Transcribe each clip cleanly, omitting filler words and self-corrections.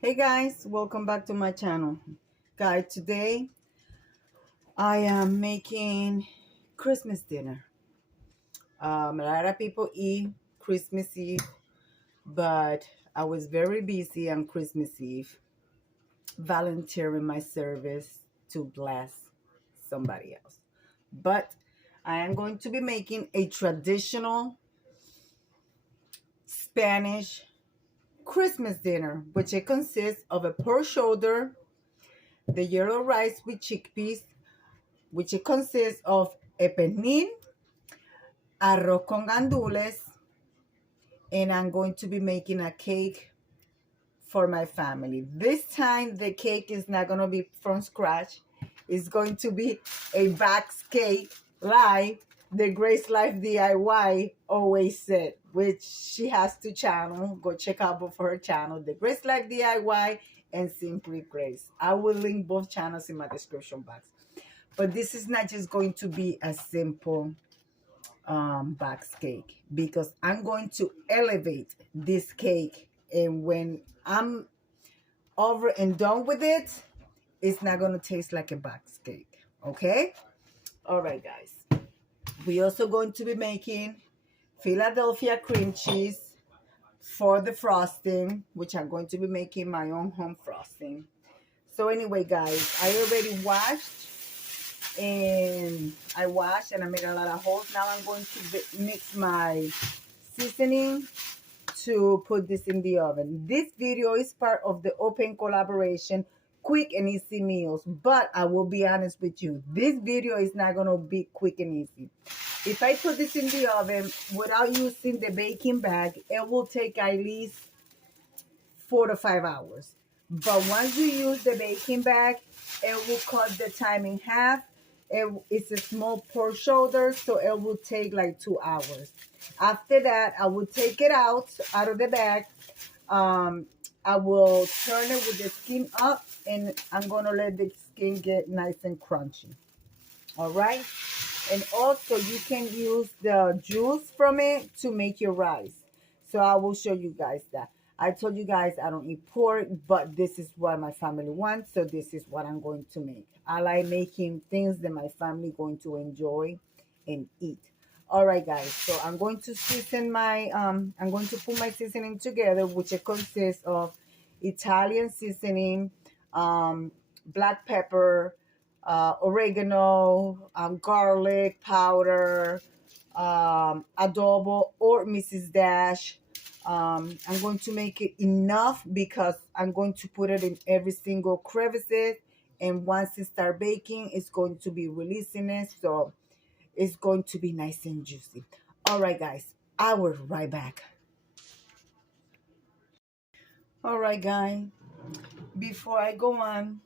Hey guys, welcome back to my channel. Guys, today I am making Christmas dinner. A lot of people eat Christmas Eve, but I was very busy on Christmas Eve volunteering my service to bless somebody else. But I am going to be making a traditional Spanish Christmas dinner, which it consists of a pork shoulder, the yellow rice with chickpeas, which it consists of a pernil, arroz con gandules, and I'm going to be making a cake for my family. This time, the cake is not going to be from scratch. It's going to be a box cake, like the Grace Life DIY always said, which she has two channels. Go check out both of her channel, the Grace Life DIY and Simply Grace. I will link both channels in my description box. But this is not just going to be a simple box cake, because I'm going to elevate this cake, and when I'm over and done with it, it's not going to taste like a box cake. Okay. All right, guys, we also going to be making Philadelphia cream cheese for the frosting, which I'm going to be making my own home frosting. So anyway, guys, I already washed, and I made a lot of holes. Now I'm going to mix my seasoning to put this in the oven. This video is part of the open collaboration Quick and Easy Meals, but I will be honest with you, this video is not going to be quick and easy. If I put this in the oven without using the baking bag, it will take at least 4 to 5 hours. But once you use the baking bag, it will cut the time in half. It's a small pork shoulder, so it will take like 2 hours. After that, I will take it out of the bag. I will turn it with the skin up, and I'm going to let the skin get nice and crunchy. All right. And also, you can use the juice from it to make your rice. So I will show you guys that. I told you guys I don't eat pork, but this is what my family wants, so this is what I'm going to make. I like making things that my family going to enjoy and eat. All right, guys. So I'm going to season my I'm going to put my seasoning together, which it consists of Italian seasoning, black pepper, oregano, garlic powder, adobo or Mrs. Dash. I'm going to make it enough because I'm going to put it in every single crevices, and once it start baking, it's going to be releasing it, so it's going to be nice and juicy. All right, guys, I will be right back. All right, guys, before I go on,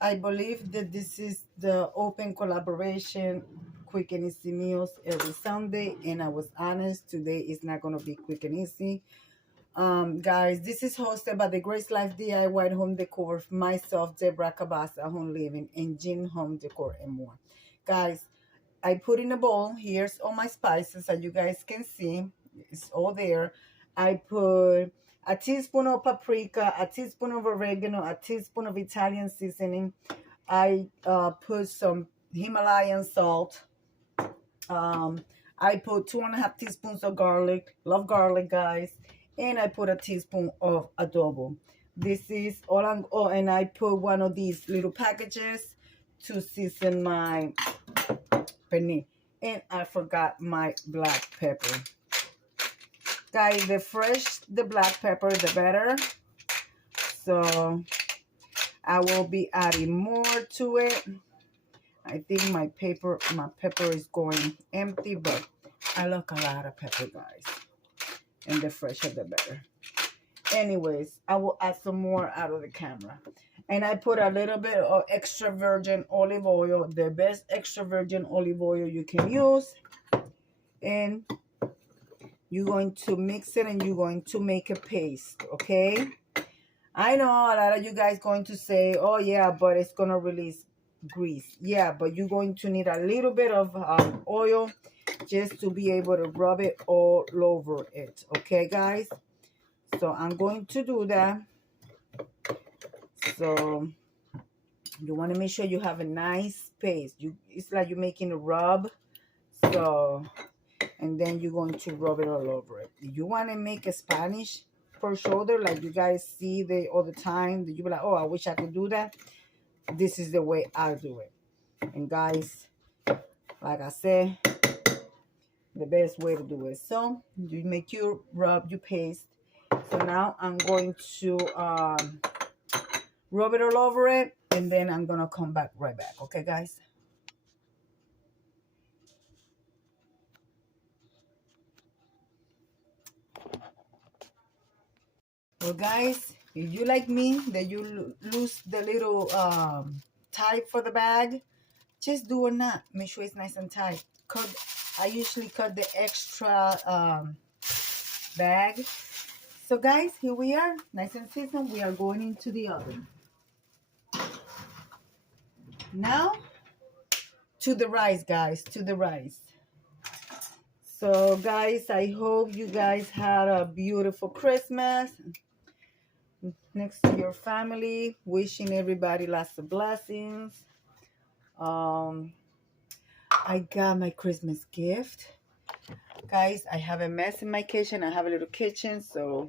I believe that this is the open collaboration Quick and Easy Meals every Sunday, and I was honest, today is not going to be quick and easy. Guys, this is hosted by the Grace Life DIY Home Decor, myself, Deborah, Cabassa Home Living, and Jean Home Decor, and more. Guys, I put in a bowl. Here's all my spices, as you guys can see. It's all there. I put a teaspoon of paprika, a teaspoon of oregano, a teaspoon of Italian seasoning. I put some Himalayan salt. I put 2.5 teaspoons of garlic. Love garlic, guys. And I put a teaspoon of adobo. This is all I'm. Oh, and I put one of these little packages to season my penne. And I forgot my black pepper. Guys, the black pepper, the better. So I will be adding more to it. I think my pepper is going empty, but I like a lot of pepper, guys. And the fresher, the better. Anyways, I will add some more out of the camera. And I put a little bit of extra virgin olive oil, the best extra virgin olive oil you can use. And you're going to mix it, and you're going to make a paste, okay? I know a lot of you guys going to say, oh yeah, but it's going to release grease. Yeah, but you're going to need a little bit of oil just to be able to rub it all over it. Okay, guys? So I'm going to do that. So you want to make sure you have a nice paste. It's like you're making a rub. So, and then you're going to rub it all over it. You want to make a Spanish per shoulder, like you guys see all the time. You be like, oh, I wish I could do that. This is the way I do it. And guys, like I said, the best way to do it. So you make your rub, you paste. So now I'm going to rub it all over it, and then I'm gonna come back right back. Okay, guys. Well, guys, if you like me, that you lose the little type for the bag, just do a knot. Make sure it's nice and tight. I usually cut the extra bag. So guys, here we are, nice and seasoned. We are going into the oven. Now, to the rice, guys, to the rice. So guys, I hope you guys had a beautiful Christmas next to your family. Wishing everybody lots of blessings. I got my Christmas gift. Guys, I have a mess in my kitchen. I have a little kitchen, so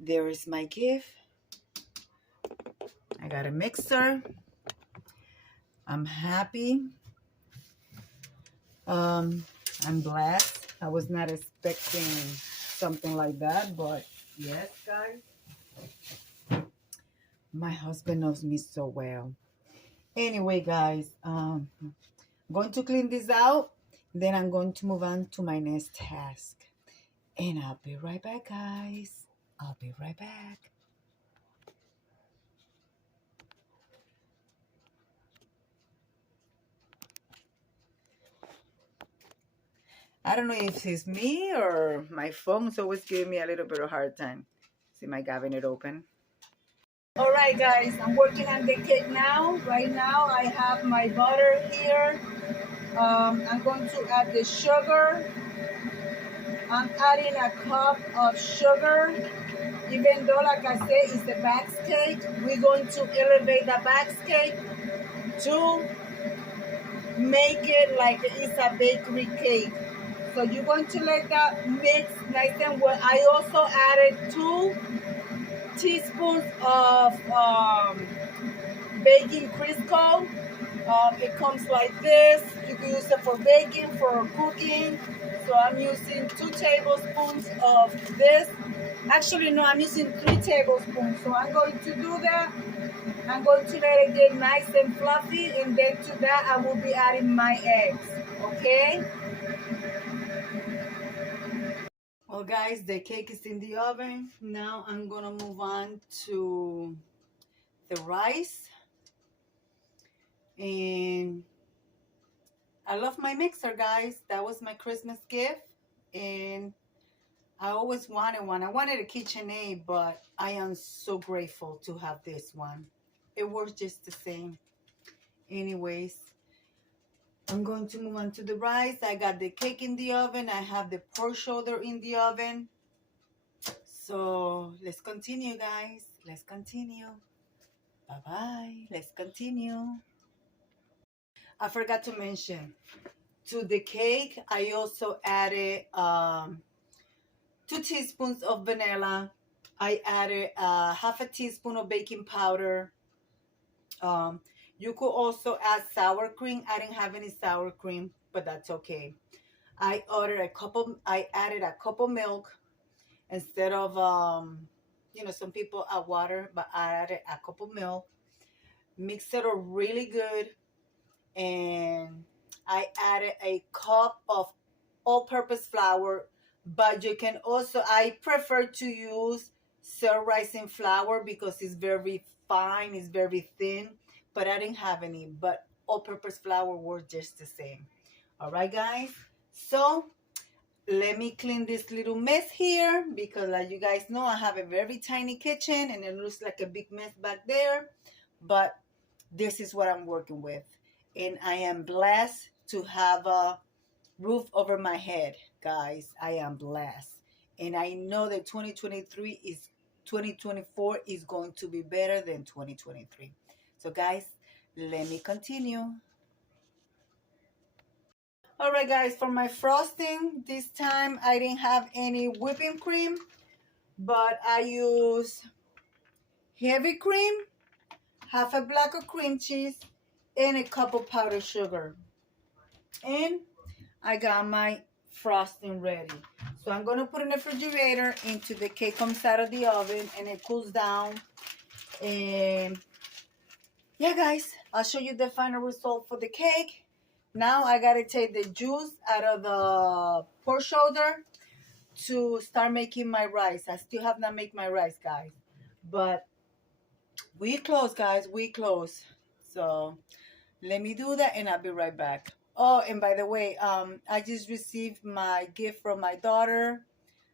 there is my gift. I got a mixer. I'm happy. I'm blessed. I was not expecting something like that, but yes, guys. My husband knows me so well. Anyway, guys, I'm going to clean this out. Then I'm going to move on to my next task. And I'll be right back, guys. I'll be right back. I don't know if it's me or my phone's always giving me a little bit of a hard time. See my cabinet open. All right, guys, I'm working on the cake now. Right now, I have my butter here. I'm going to add the sugar. I'm adding a cup of sugar. Even though, like I said, it's the bax cake, we're going to elevate the bax cake to make it like it's a bakery cake. So you're going to let that mix nice and well. I also added 2 teaspoons of baking Crisco. It comes like this. You can use it for baking, for cooking. So I'm using 2 tablespoons of this. Actually, no, I'm using 3 tablespoons. So I'm going to do that. I'm going to let it get nice and fluffy. And then to that, I will be adding my eggs. Okay? Well, guys, the cake is in the oven. Now I'm going to move on to the rice. And I love my mixer, guys. That was my Christmas gift. And I always wanted one. I wanted a KitchenAid, but I am so grateful to have this one. It works just the same. Anyways, I'm going to move on to the rice. I got the cake in the oven. I have the pork shoulder in the oven. So let's continue, guys. Let's continue. Bye-bye. Let's continue. I forgot to mention, to the cake, I also added 2 teaspoons of vanilla. I added half a teaspoon of baking powder. You could also add sour cream. I didn't have any sour cream, but that's okay. I added a cup of milk instead of some people add water, but I added a cup of milk. Mix it up really good, and I added a cup of all-purpose flour. But you can also, I prefer to use self-rising flour because it's very fine, it's very thin, but I didn't have any. But all-purpose flour works just the same. All right, guys. So let me clean this little mess here, because like you guys know, I have a very tiny kitchen and it looks like a big mess back there. But this is what I'm working with. And I am blessed to have a roof over my head, guys. I am blessed. And I know that 2023 is 2024 is going to be better than 2023. So guys, let me continue. All right, guys, for my frosting, this time I didn't have any whipping cream, but I used heavy cream, half a block of cream cheese, and a cup of powdered sugar. And I got my frosting ready. So I'm going to put in the refrigerator until the cake comes out of the oven and it cools down. And yeah, guys, I'll show you the final result for the cake. Now I got to take the juice out of the pork shoulder to start making my rice. I still have not made my rice, guys. But we close, guys. We close. So let me do that and I'll be right back. Oh, and by the way, I just received my gift from my daughter.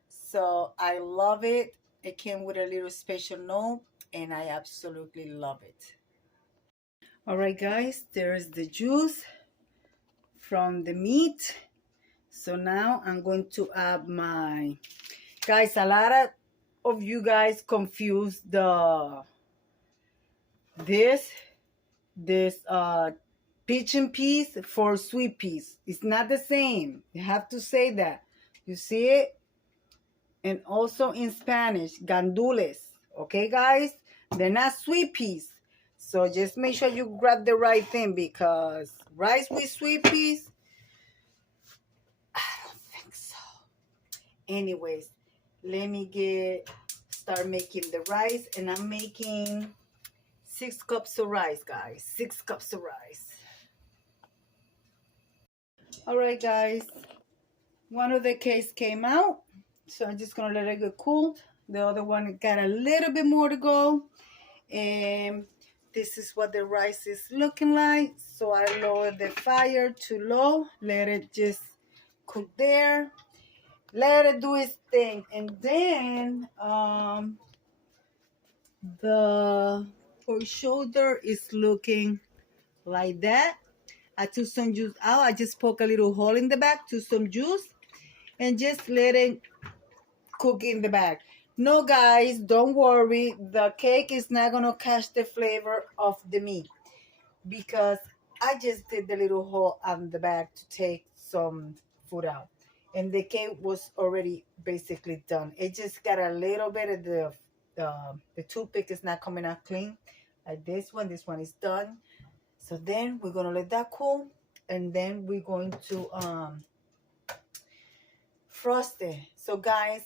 So I love it. It came with a little special note and I absolutely love it. All right, guys, there's the juice from the meat. So now I'm going to add my, guys, a lot of you guys confuse this pigeon peas for sweet peas. It's not the same. You have to say that. You see it? And also in Spanish, gandules. Okay, guys? They're not sweet peas. So just make sure you grab the right thing, because rice with sweet peas, I don't think so. Anyways, let me start making the rice. And I'm making 6 cups of rice, guys. 6 cups of rice. All right, guys. One of the cakes came out. So I'm just going to let it get cool. The other one got a little bit more to go. And this is what the rice is looking like. So I lowered the fire to low. Let it just cook there. Let it do its thing. And then the pork shoulder is looking like that. I took some juice out. I just poke a little hole in the back, took some juice, and just let it cook in the back. No, guys, don't worry. The cake is not going to catch the flavor of the meat, because I just did the little hole on the back to take some food out. And the cake was already basically done. It just got a little bit of the toothpick is not coming out clean. Like this one is done. So then we're going to let that cool. And then we're going to frost it. So guys,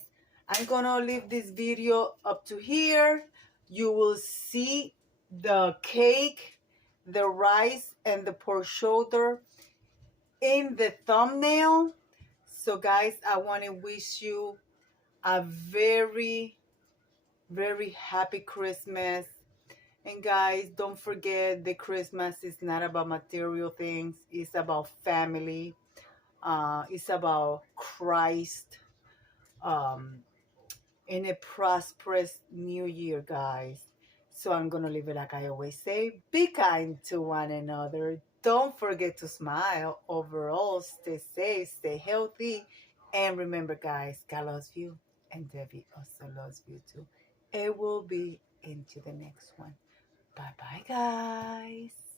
I'm gonna leave this video up to here. You will see the cake, the rice, and the pork shoulder in the thumbnail. So guys, I want to wish you a very, very happy Christmas. And guys, don't forget, the Christmas is not about material things. It's about family. It's about Christ. In a prosperous new year, guys. So I'm gonna leave it like I always say. Be kind to one another. Don't forget to smile. Overall, stay safe, stay healthy. And remember, guys, God loves you. And Debbie also loves you too. It will be into the next one. Bye-bye, guys.